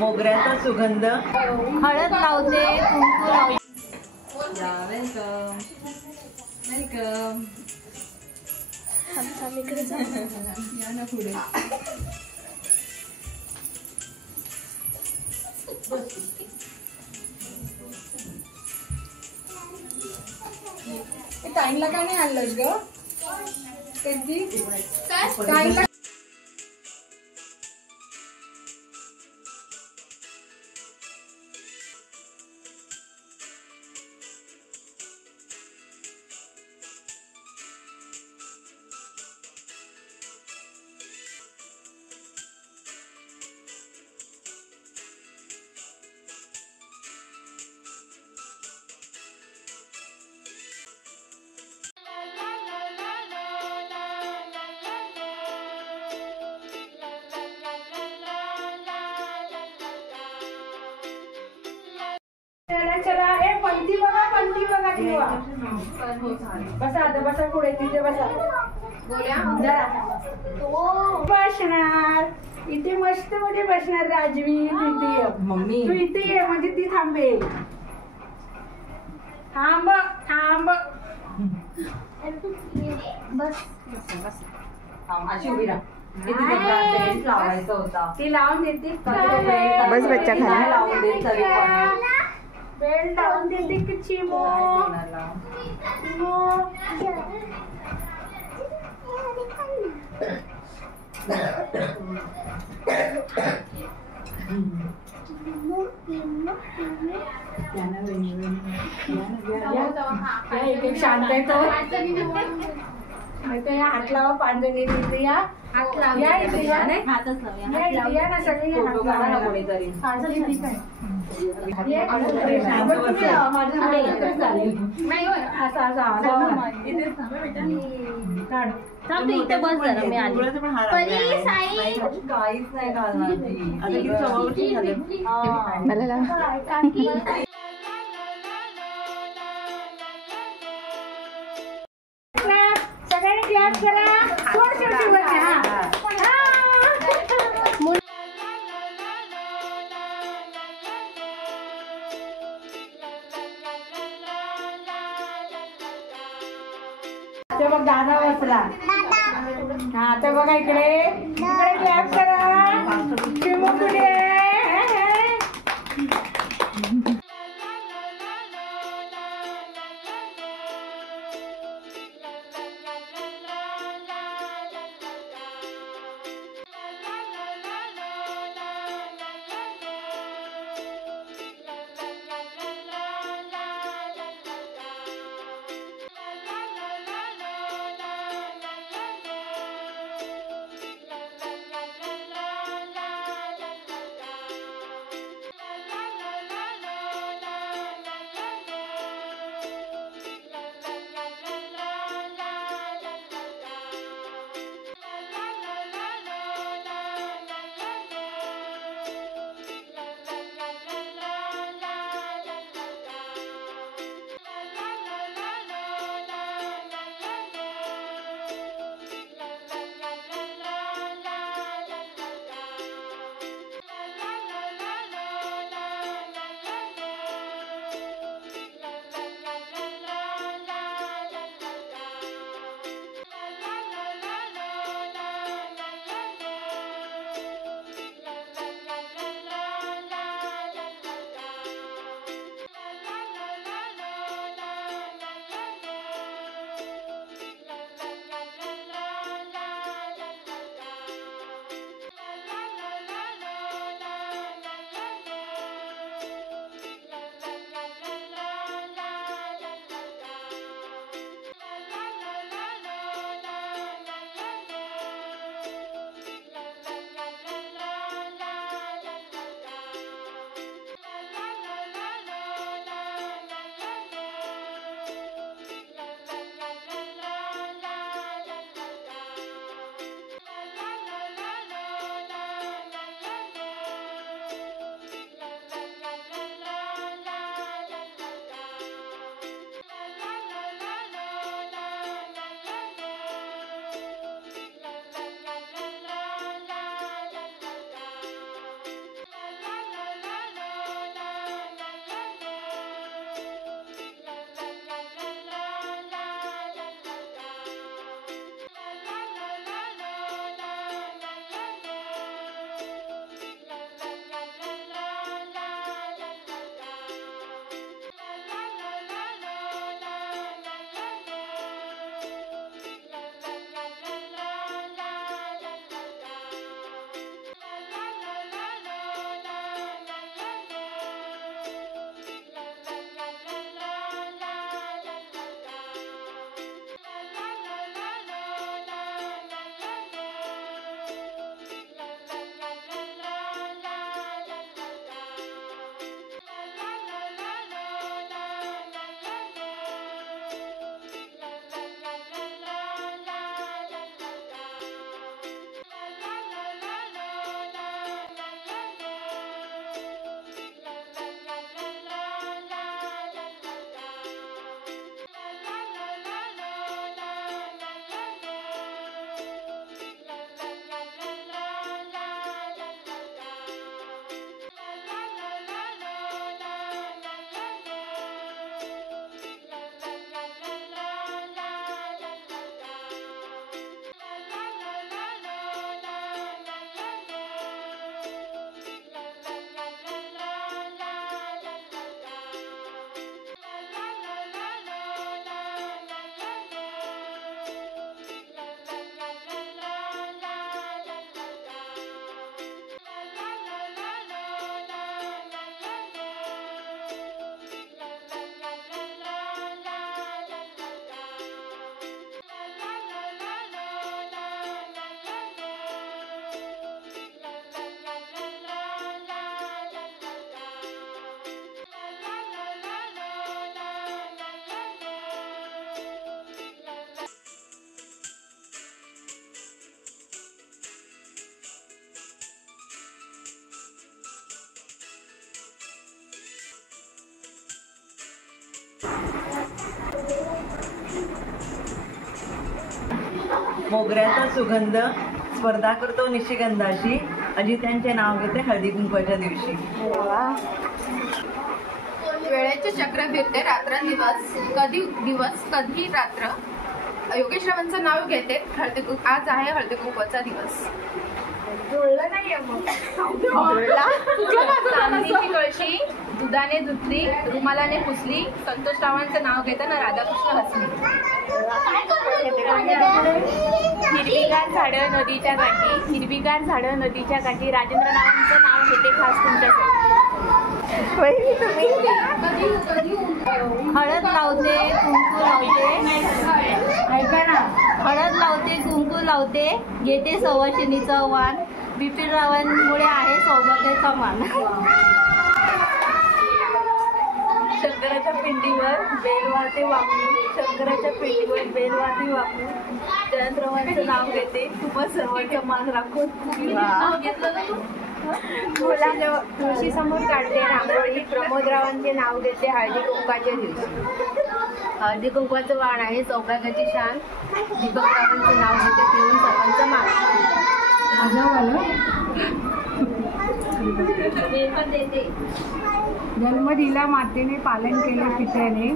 मोगऱ्याचा सुगंध, हळद लावते, कुंकू लावते. Welcome welcome. या ना पुढे. टाइमला का नाही आणलंस ग? चला हे पंथी बघा ठेवा. बसा आता, बसा पुढे तिथे बसा. बसणार इथे मस्त मध्ये बसणार राजवी. इथे मम्मी तू इथे ये म्हणजे ती थांबेल. थांब थांब बस अशी उभी राहा. लावायचा होता ती लावून देते. बस बच्चा खाली. लावून देत तरी पण बेल्ट लावून देते की चिमो. शांत आहे तो. हात लावा पांजणी तिथे. या हात या इथे या. हातच लावूया. या ना सगळी हात लावा कोणीतरी. ठीक आहे. इथे बस जरा मी आली. परी साई काहीच नाही घालणार ती. आता किती 6 वर्ष झाले. मला लाव. सगळ्यांनी क्लॅप करा. ते बघ दादा बसला. हा ते बघा इकडे इकडे क्लॅप करा. चिमू पुढे. मोगऱ्याचा सुगंध स्पर्धा करतो निशिगंधाशी, अजित्यांचे नाव घेते हळदी कुंकवाच्या दिवशी. वेळेचे चक्र फिरते रात्रंदिवस, कधी दिवस कधी रात्र. योगेश्वरांचं नाव घेते आज आहे हळदी कुंकवाचा दिवस. चांदीची कळशी दुधाने धुतली, रुमालाने पुसली, संतोषरावांचं नाव घेताना राधाकृष्ण हसली. हिरवीगार झाडं नदीच्या काठी, हिरवीगार झाडं नदीच्या काठी, राजेंद्ररावांचं नाव घेते खास तुमच्यासाठी. हळद लावते कुंकू लावते, ऐका ना, हळद लावते कुंकू लावते, घेते सवाशिणीचं वाण, बिपिनरावांमुळे आहे सौभाग्याचा मान. शंकराच्या पिंडीवर बेलवाते वापरून, शंकराच्या पिंडीवर बेलवाते वापरून, जयंतरावांचं नाव घेते तुम्हा सर्वांचा मान राखून. तुळशी समोर काढते रांगोळी, प्रमोदरावांचे नाव घेते हळदी कुंकवाच्या दिवशी. हळदी कुंकवाचं वाण आहे सौभाग्याची शान, दीपकरावांचे नाव घेते ठेवून सर्वांचा मान. जन्म दिला मातेने, पालन केले पित्याने,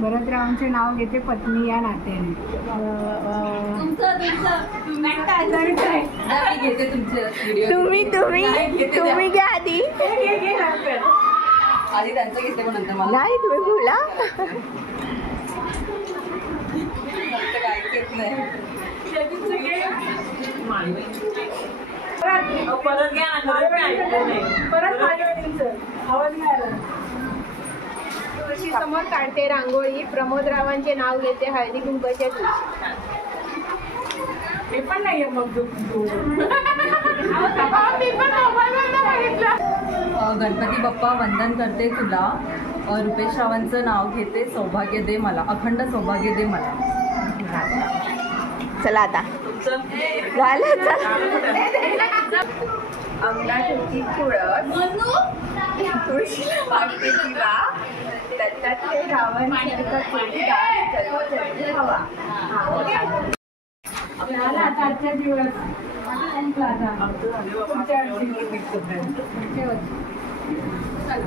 भरतरावांचे नाव घेते पत्नी या नात्याने. तुम्ही घ्या आधी. आधी त्यांचं घेते पण नंतर मला नाही तुम्ही बोला. परत घ्या ना, परत आवाज नाही आला. तुळशी समोर काढते रांगोळी, प्रमोदरावांचे नाव घेते हळदी कुंकवाच्या दिवशी. हे पण नाहीये मग गणपती बाप्पा वंदन करते तुला, रुपेश रावांचं नाव घेते सौभाग्य दे मला, अखंड सौभाग्य दे मला. चला आता झालं. अंगणाची तुळस, तुळशीला वाटते तिला, दत्तात्रय रावांसारखा जोडीदार, जन्मोजन्मी हवा. झाला आता आजच्या दिवस संपला आता. पुढच्या वर्षी. चला.